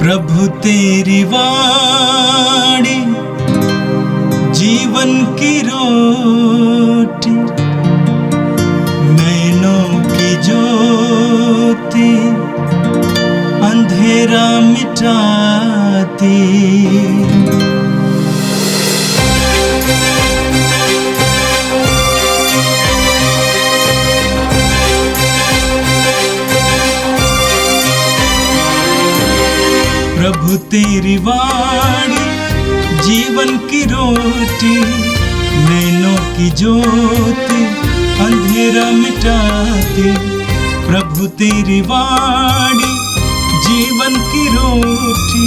प्रभु तेरी वाणी जीवन की रोटी, नैनों की ज्योति अंधेरा मिटाती। प्रभु तेरी वाणी जीवन की रोटी, नैनों की ज्योति अंधेरा मिटाती। प्रभु तेरी वाणी जीवन की रोटी,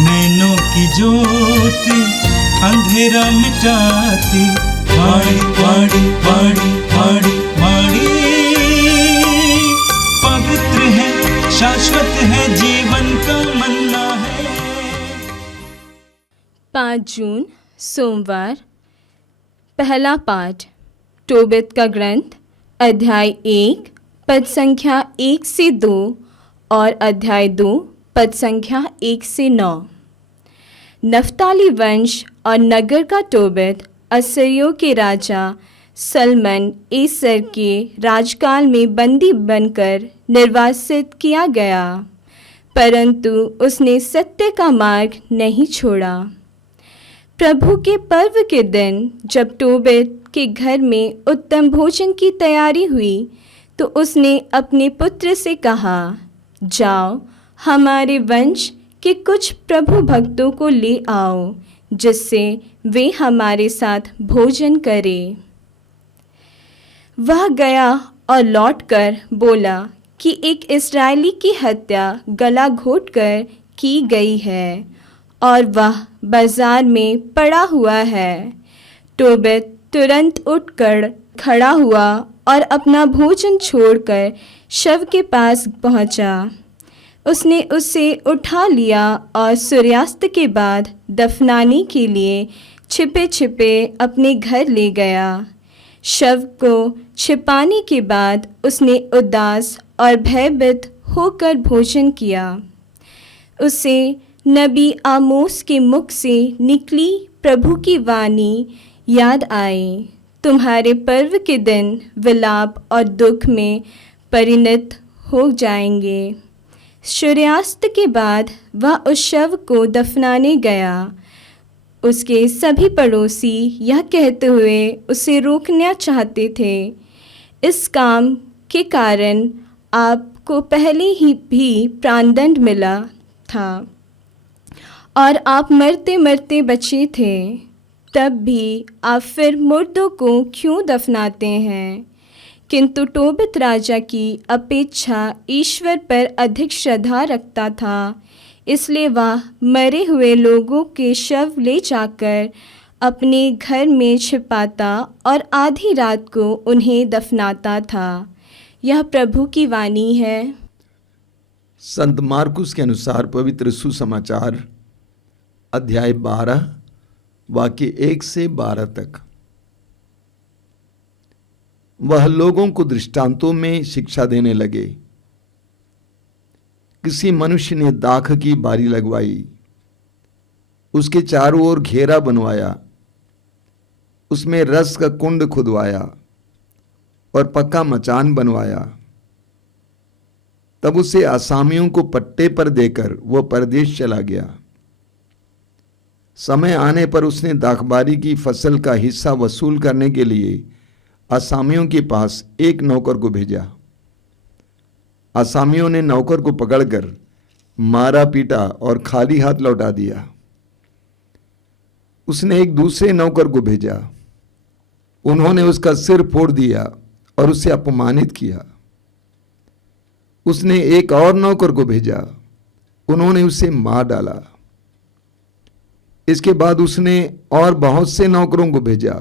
नैनों की ज्योति अंधेरा मिटाती। वाणी वाणी वाणी वाणी वाणी पवित्र है, शाश्वत है, जीवन का मन्ना है। 5 जून सोमवार। पहला पाठ तोबित का ग्रंथ, अध्याय 1 पद संख्या 1 से 2 और अध्याय 2 पद संख्या 1 से 9। नफ्ताली वंश और नगर का तोबित अस्सरियों के राजा सलमन एसर के राजकाल में बंदी बनकर निर्वासित किया गया, परंतु उसने सत्य का मार्ग नहीं छोड़ा। प्रभु के पर्व के दिन जब तोबित के घर में उत्तम भोजन की तैयारी हुई, तो उसने अपने पुत्र से कहा, जाओ हमारे वंश के कुछ प्रभु भक्तों को ले आओ, जिससे वे हमारे साथ भोजन करें। वह गया और लौटकर बोला कि एक इस्राएली की हत्या गला घोंटकर की गई है और वह बाजार में पड़ा हुआ है। तोबित तुरंत उठकर खड़ा हुआ और अपना भोजन छोड़कर शव के पास पहुंचा। उसने उसे उठा लिया और सूर्यास्त के बाद दफनाने के लिए छिपे छिपे अपने घर ले गया। शव को छिपाने के बाद उसने उदास और भयभीत होकर भोजन किया। उसे नबी आमोस के मुख से निकली प्रभु की वाणी याद आई, तुम्हारे पर्व के दिन विलाप और दुख में परिणत हो जाएंगे। सूर्यास्त के बाद वह उस शव को दफनाने गया। उसके सभी पड़ोसी यह कहते हुए उसे रोकना चाहते थे, इस काम के कारण आपको पहले ही भी प्राणदंड मिला था और आप मरते मरते बचे थे, तब भी आप फिर मुर्दों को क्यों दफनाते हैं? किंतु तोबित राजा की अपेक्षा ईश्वर पर अधिक श्रद्धा रखता था, इसलिए वह मरे हुए लोगों के शव ले जाकर अपने घर में छिपाता और आधी रात को उन्हें दफनाता था। यह प्रभु की वाणी है। संत मार्कुस के अनुसार पवित्र सुसमाचार अध्याय 12 वाक्य 1 से 12 तक। वह लोगों को दृष्टांतों में शिक्षा देने लगे। किसी मनुष्य ने दाख की बारी लगवाई, उसके चारों ओर घेरा बनवाया, उसमें रस का कुंड खुदवाया और पक्का मचान बनवाया। तब उसे आसामियों को पट्टे पर देकर वह परदेश चला गया। समय आने पर उसने दाखबारी की फसल का हिस्सा वसूल करने के लिए आसामियों के पास एक नौकर को भेजा। आसामियों ने नौकर को पकड़कर मारा पीटा और खाली हाथ लौटा दिया। उसने एक दूसरे नौकर को भेजा। उन्होंने उसका सिर फोड़ दिया और उसे अपमानित किया। उसने एक और नौकर को भेजा। उन्होंने उसे मार डाला। इसके बाद उसने और बहुत से नौकरों को भेजा।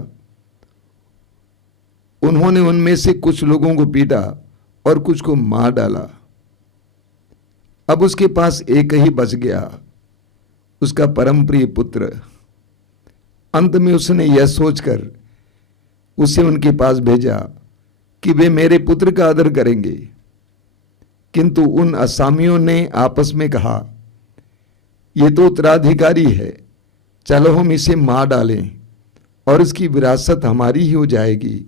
उन्होंने उनमें से कुछ लोगों को पीटा और कुछ को मार डाला। अब उसके पास एक ही बच गया, उसका परम प्रिय पुत्र। अंत में उसने यह सोचकर उसे उनके पास भेजा कि वे मेरे पुत्र का आदर करेंगे। किंतु उन असामियों ने आपस में कहा, ये तो उत्तराधिकारी है, चलो हम इसे मार डालें और इसकी विरासत हमारी ही हो जाएगी।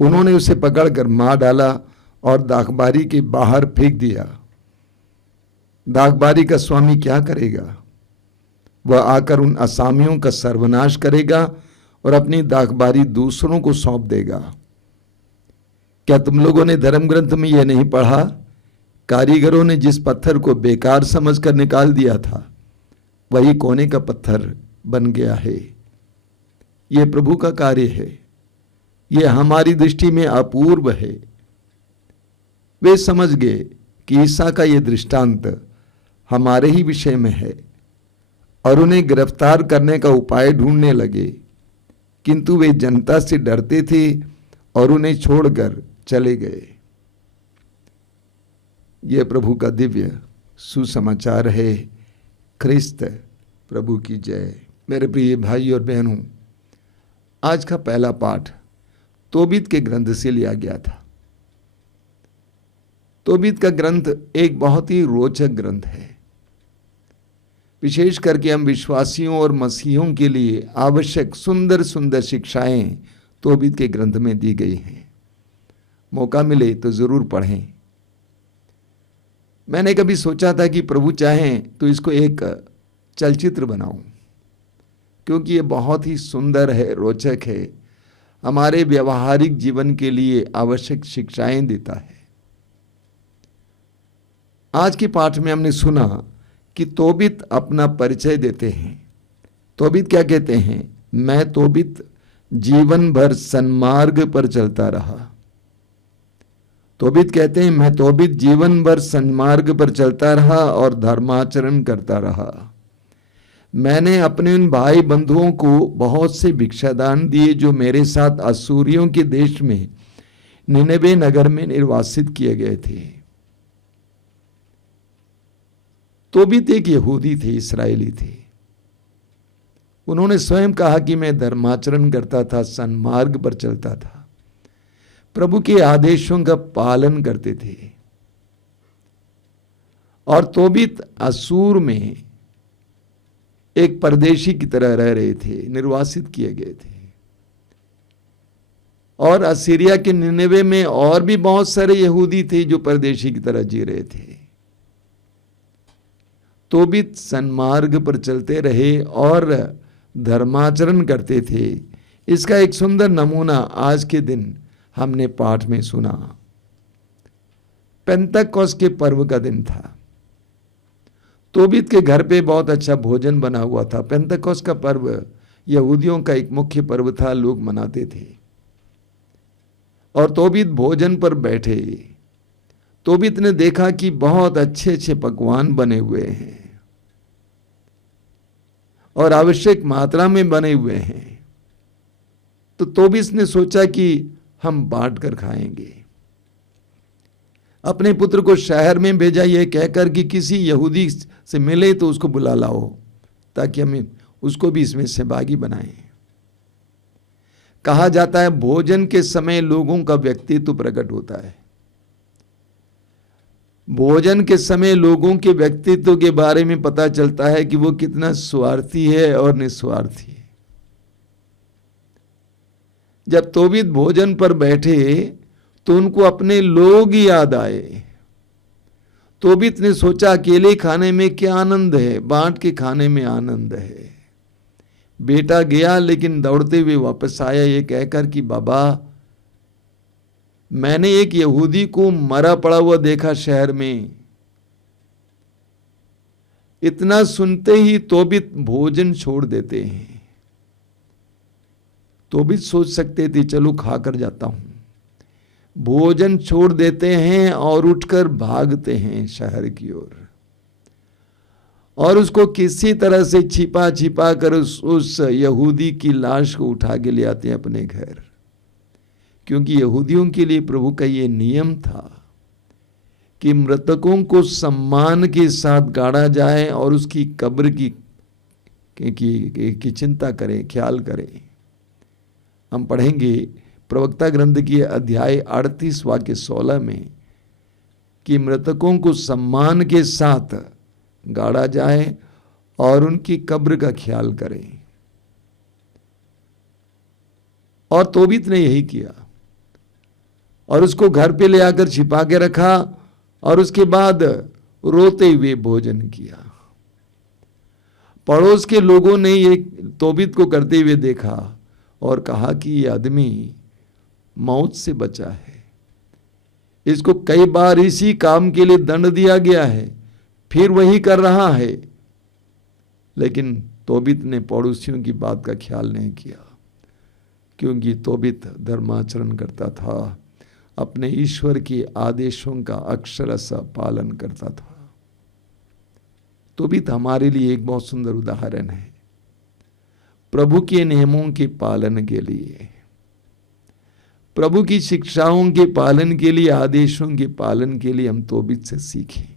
उन्होंने उसे पकड़कर मार डाला और दाखबारी के बाहर फेंक दिया। दाखबारी का स्वामी क्या करेगा? वह आकर उन असामियों का सर्वनाश करेगा और अपनी दाखबारी दूसरों को सौंप देगा। क्या तुम लोगों ने धर्म ग्रंथ में यह नहीं पढ़ा? कारीगरों ने जिस पत्थर को बेकार समझकर निकाल दिया था, वही कोने का पत्थर बन गया है। यह प्रभु का कार्य है, यह हमारी दृष्टि में अपूर्व है। वे समझ गए कि ईसा का यह दृष्टांत हमारे ही विषय में है और उन्हें गिरफ्तार करने का उपाय ढूंढने लगे, किंतु वे जनता से डरते थे और उन्हें छोड़कर चले गए। यह प्रभु का दिव्य सुसमाचार है। ख्रिस्त प्रभु की जय। मेरे प्रिय भाई और बहनों, आज का पहला पाठ तोबीत के ग्रंथ से लिया गया था। तोबीत का ग्रंथ एक बहुत ही रोचक ग्रंथ है। विशेष करके हम विश्वासियों और मसीहों के लिए आवश्यक सुंदर सुंदर शिक्षाएं तोबीत के ग्रंथ में दी गई हैं। मौका मिले तो जरूर पढ़ें। मैंने कभी सोचा था कि प्रभु चाहें तो इसको एक चलचित्र बनाऊं, क्योंकि ये बहुत ही सुंदर है, रोचक है, हमारे व्यवहारिक जीवन के लिए आवश्यक शिक्षाएं देता है। आज के पाठ में हमने सुना कि तोबीत अपना परिचय देते हैं। तोबीत क्या कहते हैं? मैं तोबीत जीवन भर सन्मार्ग पर चलता रहा। तोबीत कहते हैं, मैं तोबीत जीवन भर सन्मार्ग पर चलता रहा और धर्माचरण करता रहा। मैंने अपने उन भाई बंधुओं को बहुत से भिक्षादान दिए जो मेरे साथ असूरियों के देश में निनवे नगर में निर्वासित किए गए थे। तोबीत एक यहूदी थे, इस्राएली थे। उन्होंने स्वयं कहा कि मैं धर्माचरण करता था, सन्मार्ग पर चलता था, प्रभु के आदेशों का पालन करते थे। और तोबीत असूर में एक परदेशी की तरह रह रहे थे, निर्वासित किए गए थे। और असीरिया के निनवे में और भी बहुत सारे यहूदी थे जो परदेशी की तरह जी रहे थे। तोबीत सन्मार्ग पर चलते रहे और धर्माचरण करते थे। इसका एक सुंदर नमूना आज के दिन हमने पाठ में सुना। पेंतकोस्त के पर्व का दिन था। तोबीत के घर पे बहुत अच्छा भोजन बना हुआ था। पेंतकोस्त का पर्व यहूदियों का एक मुख्य पर्व था, लोग मनाते थे। और तोबीत भोजन पर बैठे। तोबीत ने देखा कि बहुत अच्छे अच्छे पकवान बने हुए हैं और आवश्यक मात्रा में बने हुए हैं। तो तोबीत ने सोचा कि हम बांट कर खाएंगे। अपने पुत्र को शहर में भेजा यह कहकर कि किसी यहूदी से मिले तो उसको बुला लाओ, ताकि हम उसको भी इसमें सहभागी बनाएं। कहा जाता है भोजन के समय लोगों का व्यक्तित्व प्रकट होता है। भोजन के समय लोगों के व्यक्तित्व के बारे में पता चलता है कि वो कितना स्वार्थी है और निस्वार्थी है। जब तोबीत भोजन पर बैठे तो उनको अपने लोग ही याद आए। तोबीत ने सोचा अकेले खाने में क्या आनंद है, बांट के खाने में आनंद है। बेटा गया लेकिन दौड़ते हुए वापस आया ये कहकर कि बाबा, मैंने एक यहूदी को मरा पड़ा हुआ देखा शहर में। इतना सुनते ही तोबीत भोजन छोड़ देते हैं। तोबीत सोच सकते थे चलो खाकर जाता हूं। भोजन छोड़ देते हैं और उठकर भागते हैं शहर की ओर और उसको किसी तरह से छिपा छिपा कर उस यहूदी की लाश को उठा के ले आते हैं अपने घर। क्योंकि यहूदियों के लिए प्रभु का ये नियम था कि मृतकों को सम्मान के साथ गाड़ा जाए और उसकी कब्र की चिंता करें, ख्याल करें। हम पढ़ेंगे प्रवक्ता ग्रंथ की अध्याय 38 वाक्य 16 में कि मृतकों को सम्मान के साथ गाड़ा जाए और उनकी कब्र का ख्याल करें। और तोबीत ने यही किया और उसको घर पे ले आकर छिपा के रखा और उसके बाद रोते हुए भोजन किया। पड़ोस के लोगों ने ये तोबीत को करते हुए देखा और कहा कि ये आदमी मौत से बचा है, इसको कई बार इसी काम के लिए दंड दिया गया है, फिर वही कर रहा है। लेकिन तोबीत ने पड़ोसियों की बात का ख्याल नहीं किया, क्योंकि तोबीत धर्माचरण करता था, अपने ईश्वर के आदेशों का अक्षरशः पालन करता था। तोबीत हमारे लिए एक बहुत सुंदर उदाहरण है। प्रभु के नियमों के पालन के लिए, प्रभु की शिक्षाओं के पालन के लिए, आदेशों के पालन के लिए हम तोबीत से सीखें।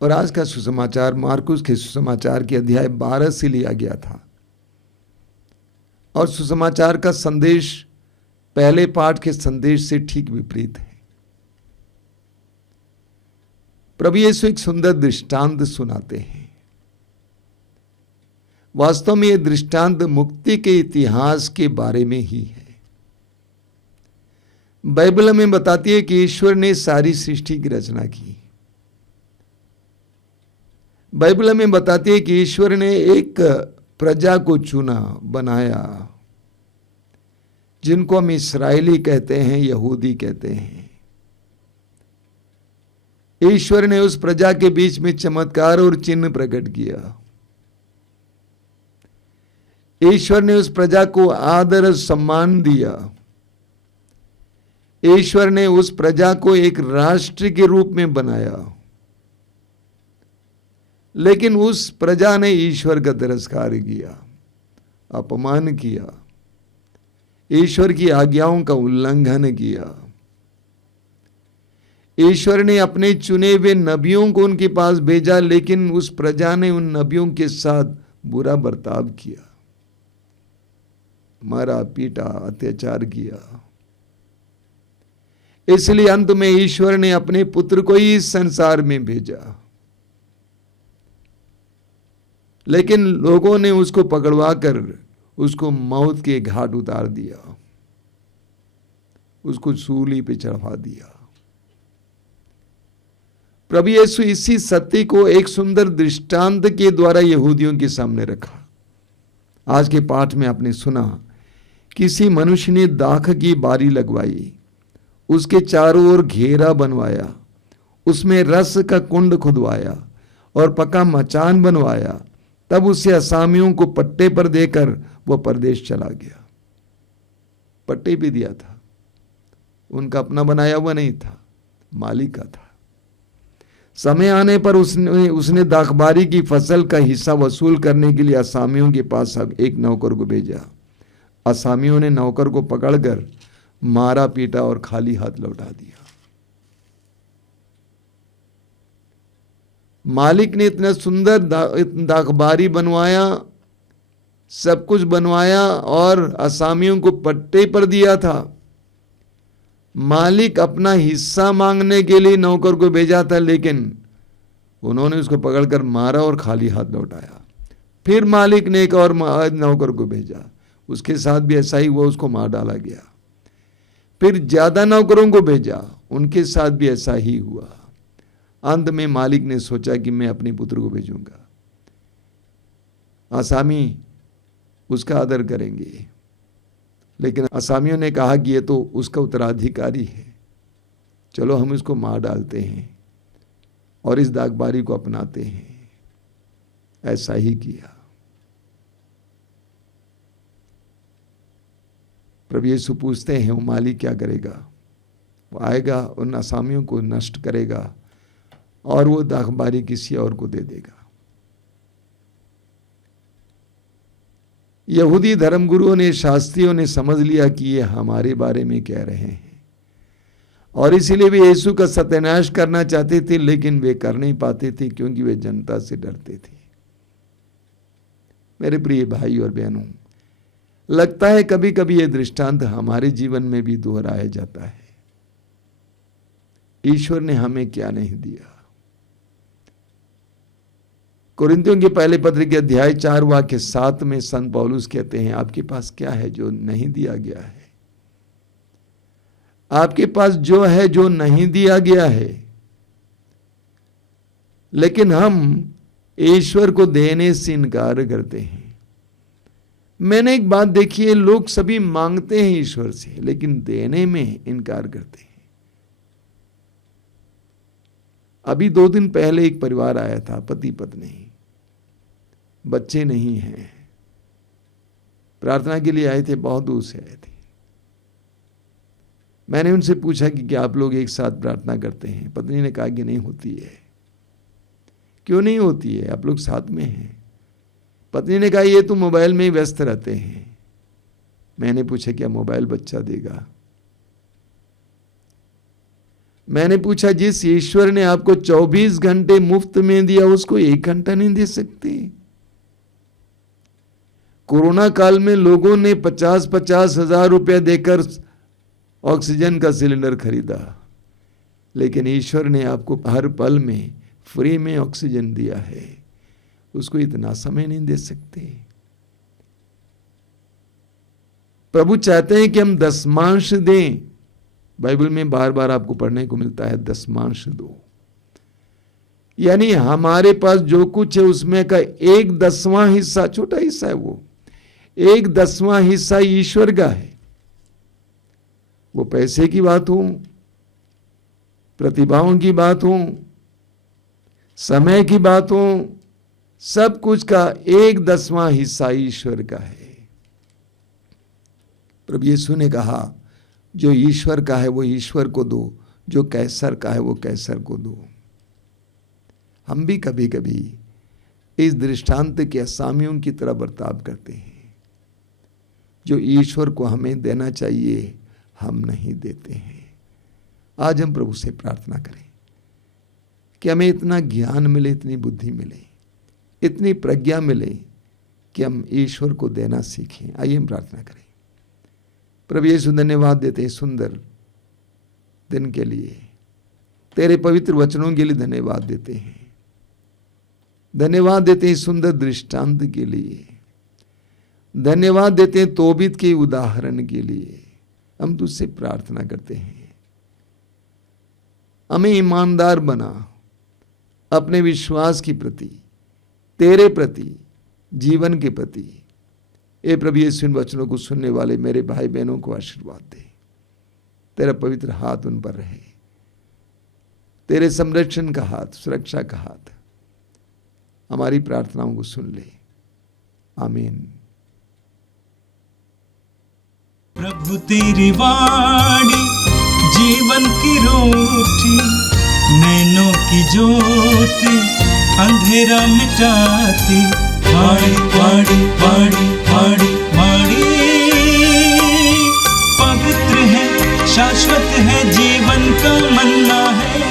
और आज का सुसमाचार मार्कुस के सुसमाचार के अध्याय 12 से लिया गया था और सुसमाचार का संदेश पहले पाठ के संदेश से ठीक विपरीत है। प्रभु यीशु एक सुंदर दृष्टांत सुनाते हैं। वास्तव में यह दृष्टांत मुक्ति के इतिहास के बारे में ही है। बाइबल हमें बताती है कि ईश्वर ने सारी सृष्टि की रचना की। बाइबल हमें बताती है कि ईश्वर ने एक प्रजा को चुना, बनाया, जिनको हम इस्राएली कहते हैं, यहूदी कहते हैं। ईश्वर ने उस प्रजा के बीच में चमत्कार और चिन्ह प्रकट किया। ईश्वर ने उस प्रजा को आदर सम्मान दिया। ईश्वर ने उस प्रजा को एक राष्ट्र के रूप में बनाया। लेकिन उस प्रजा ने ईश्वर का तिरस्कार किया, अपमान किया, ईश्वर की आज्ञाओं का उल्लंघन किया। ईश्वर ने अपने चुने हुए नबियों को उनके पास भेजा, लेकिन उस प्रजा ने उन नबियों के साथ बुरा बर्ताव किया, मारा पीटा, अत्याचार किया। इसलिए अंत में ईश्वर ने अपने पुत्र को ही इस संसार में भेजा। लेकिन लोगों ने उसको पकड़वाकर उसको मौत के घाट उतार दिया, उसको सूली पे चढ़वा दिया। प्रभु यीशु इसी सत्य को एक सुंदर दृष्टांत के द्वारा यहूदियों के सामने रखा। आज के पाठ में आपने सुना, किसी मनुष्य ने दाख की बारी लगवाई, उसके चारों ओर घेरा बनवाया, उसमें रस का कुंड खुदवाया और पका मचान बनवाया। तब उसे असामियों को पट्टे पर देकर वह परदेश चला गया। पट्टे भी दिया था, उनका अपना बनाया हुआ नहीं था, मालिक का था। समय आने पर उसने दाखबारी की फसल का हिस्सा वसूल करने के लिए असामियों के पास एक नौकर को भेजा। असामियों ने नौकर को पकड़कर मारा पीटा और खाली हाथ लौटा दिया। मालिक ने इतना सुंदर दाखबारी बनवाया, सब कुछ बनवाया और असामियों को पट्टे पर दिया था। मालिक अपना हिस्सा मांगने के लिए नौकर को भेजा था, लेकिन उन्होंने उसको पकड़कर मारा और खाली हाथ लौटाया। फिर मालिक ने एक और नौकर को भेजा, उसके साथ भी ऐसा ही हुआ, उसको मार डाला गया। फिर ज्यादा नौकरों को भेजा, उनके साथ भी ऐसा ही हुआ। अंत में मालिक ने सोचा कि मैं अपने पुत्र को भेजूंगा, असामी उसका आदर करेंगे। लेकिन असामियों ने कहा कि ये तो उसका उत्तराधिकारी है, चलो हम इसको मार डालते हैं और इस दागबारी को अपनाते हैं। ऐसा ही किया। प्रभु यीशु पूछते हैं, वो मालिक क्या करेगा? वो आएगा, उन असामियों को नष्ट करेगा और वो दागबारी किसी और को दे देगा। यहूदी धर्मगुरुओं ने, शास्त्रियों ने समझ लिया कि ये हमारे बारे में कह रहे हैं और इसीलिए वे यीशु का सत्यानाश करना चाहते थे, लेकिन वे कर नहीं पाते थे क्योंकि वे जनता से डरते थे। मेरे प्रिय भाई और बहनों, लगता है कभी कभी ये दृष्टांत हमारे जीवन में भी दोहराया जाता है। ईश्वर ने हमें क्या नहीं दिया। कुरिन्थियों के पहले पत्र के अध्याय 4 वाक्य 7 में संत पौलुस कहते हैं, आपके पास क्या है जो नहीं दिया गया है? आपके पास जो है जो नहीं दिया गया है, लेकिन हम ईश्वर को देने से इनकार करते हैं। मैंने एक बात देखी है, लोग सभी मांगते हैं ईश्वर से, लेकिन देने में इनकार करते हैं। अभी 2 दिन पहले एक परिवार आया था, पति पत्नी, बच्चे नहीं हैं, प्रार्थना के लिए आए थे, बहुत दूर से आए थे। मैंने उनसे पूछा कि क्या आप लोग एक साथ प्रार्थना करते हैं? पत्नी ने कहा कि नहीं होती है। क्यों नहीं होती है? आप लोग साथ में हैं। पत्नी ने कहा ये तो मोबाइल में ही व्यस्त रहते हैं। मैंने पूछा क्या मोबाइल बच्चा देगा? मैंने पूछा जिस ईश्वर ने आपको 24 घंटे मुफ्त में दिया, उसको 1 घंटा नहीं दे सकते? कोरोना काल में लोगों ने 50-50 हजार रुपया देकर ऑक्सीजन का सिलेंडर खरीदा, लेकिन ईश्वर ने आपको हर पल में फ्री में ऑक्सीजन दिया है, उसको इतना समय नहीं दे सकते? प्रभु चाहते हैं कि हम दशमांश दें। बाइबल में बार बार आपको पढ़ने को मिलता है दशमांश दो, यानी हमारे पास जो कुछ है उसमें का 1/10वां हिस्सा, छोटा हिस्सा है वो, 1/10वां हिस्सा ईश्वर का है। वो पैसे की बात हो, प्रतिभाओं की बात हो, समय की बात हो, सब कुछ का 1/10वां हिस्सा ईश्वर का है। प्रभु यीशु ने कहा जो ईश्वर का है वो ईश्वर को दो, जो कैसर का है वो कैसर को दो। हम भी कभी कभी इस दृष्टांत के असामियों की तरह बर्ताव करते हैं। जो ईश्वर को हमें देना चाहिए हम नहीं देते हैं। आज हम प्रभु से प्रार्थना करें कि हमें इतना ज्ञान मिले, इतनी बुद्धि मिले, इतनी प्रज्ञा मिले कि हम ईश्वर को देना सीखें। आइए हम प्रार्थना करें। प्रभु यीशु धन्यवाद देते हैं सुंदर दिन के लिए, तेरे पवित्र वचनों के लिए धन्यवाद देते हैं। धन्यवाद देते हैं सुंदर दृष्टांत के लिए, धन्यवाद देते हैं तोबीत के उदाहरण के लिए। हम तुझसे प्रार्थना करते हैं हमें ईमानदार बना, अपने विश्वास के प्रति, तेरे प्रति, जीवन के प्रति। ए प्रभु यीशु इन वचनों को सुनने वाले मेरे भाई बहनों को आशीर्वाद दे। तेरा पवित्र हाथ उन पर रहे, तेरे संरक्षण का हाथ, सुरक्षा का हाथ हमारी प्रार्थनाओं को सुन ले। आमीन। प्रभु तेरी वाणी जीवन की रोटी, नैनों की ज्योति अंधेरा मिटाती। वाणी वाणी वाणी वाणी वाणी पवित्र है, शाश्वत है, जीवन का मन्ना है।